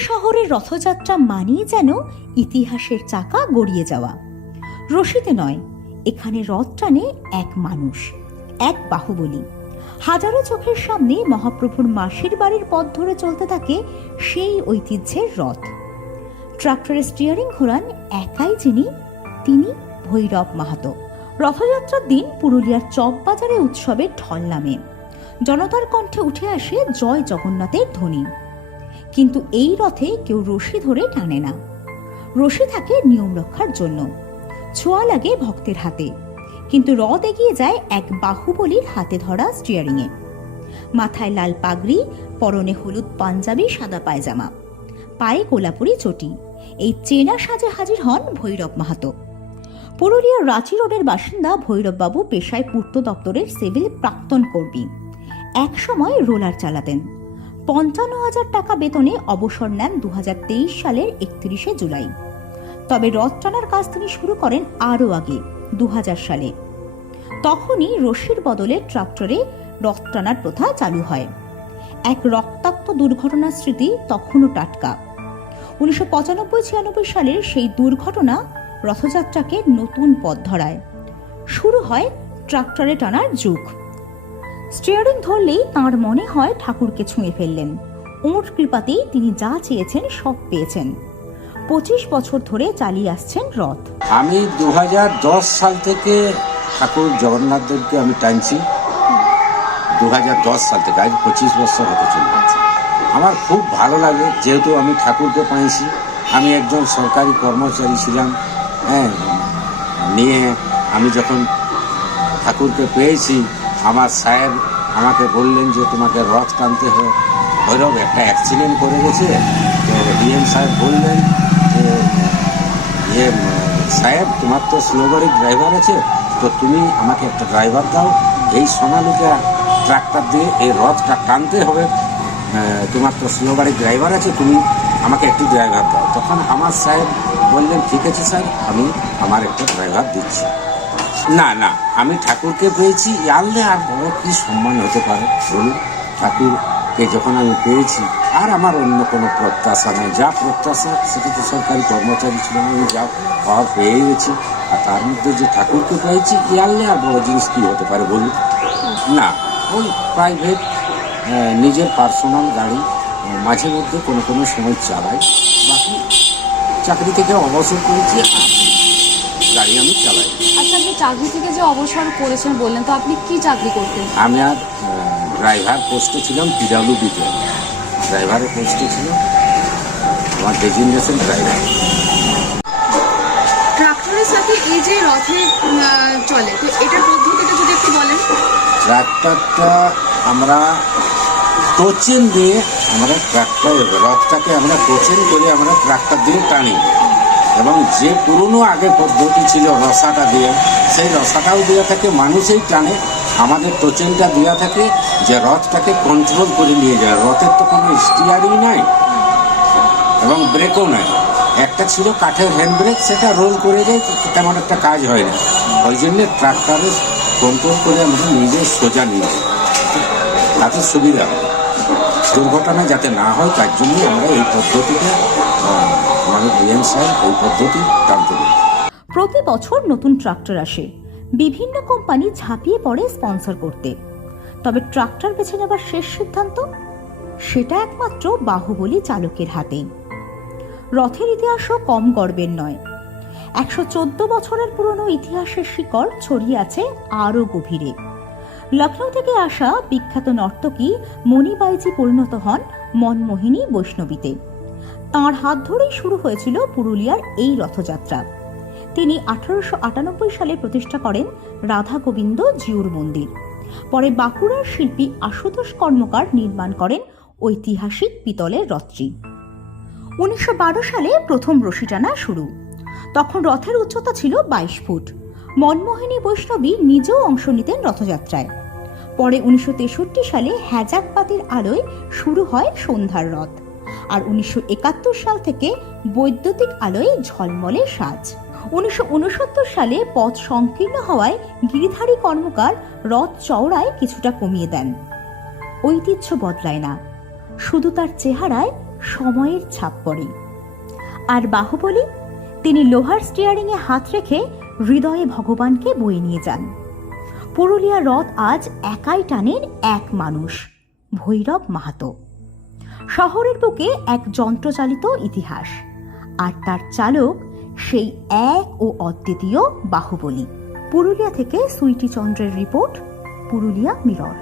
শহরের রথযাত্রা মানেই যেন ইতিহাসের চাকা গড়িয়ে যাওয়া। রশিতে নয়, এখানে রথ টানে এক মানুষ, এক বাহুবলী। হাজারো চোখের সামনে মহাপ্রভুর মাসির বাড়ির পথ ধরে চলতে থাকে সেই ঐতিহ্যের রথ। ট্রাক্টরের স্টিয়ারিং ঘোরান একাই যিনি, তিনি ভৈরব মাহাতো। রথযাত্রার দিন পুরুলিয়ার চকবাজারে উৎসবের ঢল নামে। জনতার কণ্ঠে উঠে আসে জয় জগন্নাথের ধ্বনি। কিন্তু এই রথে কেউ রশি ধরে টানে না। রশি থাকে নিয়ম রক্ষার জন্য। ছোঁয়া লাগে ভক্তের হাতে। কিন্তু রথ এগিয়ে যায় এক বাহুবলীর হাতে ধরা স্টিয়ারিংয়ে মাথায় লাল পাগড়ি, পরনে হলুদ পাঞ্জাবি, সাদা পায়জামা। পায়ে কোলাপুরি চটি। এই চেনা সাজে হাজির হন ভৈরব মাহাতো। পুরুলিয়ার রাঁচি রোডের বাসিন্দা ভৈরববাবু পেশায় পূর্ত দপ্তরের সিভিল প্রাক্তন কর্মী। এক সময় রোলার চালাতেন। পঞ্চান্ন হাজার টাকা বেতনে অবসর নেন দু হাজার তেইশ সালের একত্রিশে জুলাই। তবে রথ টানার কাজ তিনি শুরু করেন আরও আগে দু হাজার সালে। তখনই রশির বদলে ট্রাক্টরে রথ টানার প্রথা চালু হয়। এক রক্তাক্ত দুর্ঘটনার স্মৃতি তখনও টাটকা। উনিশশো পঁচানব্বই ছিয়ানব্বই সালের সেই দুর্ঘটনা রথযাত্রাকে নতুন পথ ধরায়। শুরু হয় ট্রাক্টরে টানার যুগ। স্টিয়ারিং ধরলেই তাঁর মনে হয় ঠাকুরকে ছুঁয়ে ফেললেন। ওঁর কৃপাতেই তিনি যা চেয়েছেন সব পেয়েছেন। পঁচিশ বছর ধরে চালিয়ে আসছেন রথ। আমি দু হাজার দশ সাল থেকে ঠাকুর জগন্নাথ দেবকে আমি টানছি। দু হাজার দশ সাল থেকে, আজ পঁচিশ বছর হতে চলে যাচ্ছে আমার খুব ভালো লাগে, যেহেতু আমি ঠাকুরকে পাইছি। আমি একজন সরকারি কর্মচারী ছিলাম হ্যাঁ নিয়ে আমি যখন ঠাকুরকে পেয়েছি আমার সাহেব আমাকে বললেন যে তোমাকে রথ টানতে হবে ভৈরব, একটা অ্যাক্সিডেন্ট করে গেছে। তো ডিএম সাহেব বললেন যে ইয়ে সাহেব তোমার তো স্লো গাড়ির ড্রাইভার আছে। তো তুমি আমাকে একটা ড্রাইভার দাও। এই সোনালিকা ট্রাক্টর দিয়ে এই রথটা টানতে হবে। তোমার তো স্লো গাড়ির ড্রাইভার আছে, তুমি আমাকে একটু ড্রাইভার দাও। তখন আমার সাহেব বললেন, ঠিক আছে স্যার, আমি আমার একটা ড্রাইভার দিচ্ছি। না না, আমি ঠাকুরকে পেয়েছি। জানলে আর বড় কি সম্মান হতে পারে? বলুন, ঠাকুরকে যখন আমি পেয়েছি, আর আমার অন্য কোনো প্রত্যাশা নেই। যা প্রত্যাশা, সেটা তো সরকারি কর্মচারী ছিলাম আমি যা পাওয়ার পেয়ে গেছি। আর তার মধ্যে যে ঠাকুরকে পেয়েছি জানলে আর বড় জিনিস কি হতে পারে বলুন? না, ওই প্রাইভেট নিজের পার্সোনাল গাড়ি মাঝে মধ্যে কোনো কোনো সময় চালাই। বাকি চাকরি থেকে অবসর করেছি। গাড়ি আমি চালাই। আচ্ছা আপনি চাকরি থেকে যে অবসর করেছেন বললেন তো আপনি কি চাকরি করতেন? আমি আর ড্রাইভার পোস্টে ছিলাম পিডাব্লিউডিতে ড্রাইভারের পোস্টে ছিল আমার ডেজিগনেশন ড্রাইভার। ট্রাক্টরের সাথে এই যে রথে চলে তো এটার পদ্ধতিটা যদি একটু বলেন। ট্রাক্টরটা আমরা টোচেন দিয়ে আমরা ট্রাক্টর রথটাকে আমরা টোচেন করে আমরা ট্রাক্টর দিয়ে টানি। এবং যে পুরনো আগে পদ্ধতি ছিল রসাটা দিয়ে, সেই রসাটাও দেওয়া থাকে, মানুষই টানে, আমাদের টোচেনটা দেওয়া থাকে যে রথটাকে কন্ট্রোল করে নিয়ে যায়। রথের তো কোনো স্টিয়ারিং নাই এবং ব্রেকও নাই। একটা ছিল কাঠের হ্যান্ড ব্রেক সেটা রোল করে যায়, তেমন একটা কাজ হয় না। ওই জন্যে ট্রাক্টরে কন্ট্রোল করে আমরা নিজে সোজা নিয়ে যাই। তাতে সুবিধা হয়। দুর্ঘটনা যাতে না হয়, তার জন্য আমরা এই পদ্ধতিটা টানতে প্রতি বছর নতুন ট্রাক্টর আসে। বিভিন্ন কোম্পানি ঝাঁপিয়ে পড়ে স্পন্সর করতে। তবে ট্রাক্টর বেছে নেবার শেষ সিদ্ধান্ত? সেটা একমাত্র বাহুবলী চালকের হাতেই। রথের ইতিহাসও কম গর্বের নয়। একশো চোদ্দ বছরের পুরনো ইতিহাসের শিকড় ছড়িয়ে আছে আরও গভীরে। লখনৌ থেকে আসা বিখ্যাত নর্তকী মণিবাইজি পরিণত হন মনমোহিনী বৈষ্ণবীতে। তাঁর হাত ধরেই শুরু হয়েছিল পুরুলিয়ার এই রথযাত্রা। তিনি আঠারোশো আটানব্বই সালে প্রতিষ্ঠা করেন রাধা গোবিন্দ জিউর মন্দির। পরে বাঁকুড়ার শিল্পী আশুতোষ কর্মকার নির্মাণ করেন ঐতিহাসিক পিতলের রথটি। উনিশশো বারো সালে প্রথম রশি টানা শুরু। তখন রথের উচ্চতা ছিল বাইশ ফুট। মনমোহিনী বৈষ্ণবী নিজেও অংশ নিতেন রথযাত্রায়। পরে উনিশশো তেষট্টি সালে হ্যাজাক পাতির আলোয় শুরু হয় সন্ধ্যার রথ। আর উনিশশো একাত্তর সাল থেকে বৈদ্যুতিক আলোয় ঝলমলে সাজ। উনিশশো উনসত্তর সালে পথ সংকীর্ণ হওয়ায় গিরিধারী কর্মকার রথ চওড়ায় কিছুটা কমিয়ে দেন। ঐতিহ্য বদলায় না। শুধু তার চেহারায় সময়ের ছাপ পড়ে। আর বাহুবলী? তিনি লোহার স্টিয়ারিংয়ে হাত রেখে হৃদয়ে ভগবানকে বয়ে নিয়ে যান। পুরুলিয়া রথ আজ একাই টানেন এক মানুষ, ভৈরব মাহাতো। শহরের বুকে এক যন্ত্রচালিত ইতিহাস, আর তার চালক সেই এক ও অদ্বিতীয় বাহুবলী। পুরুলিয়া থেকে সুইটি চন্দ্রের রিপোর্ট, পুরুলিয়া মিরর।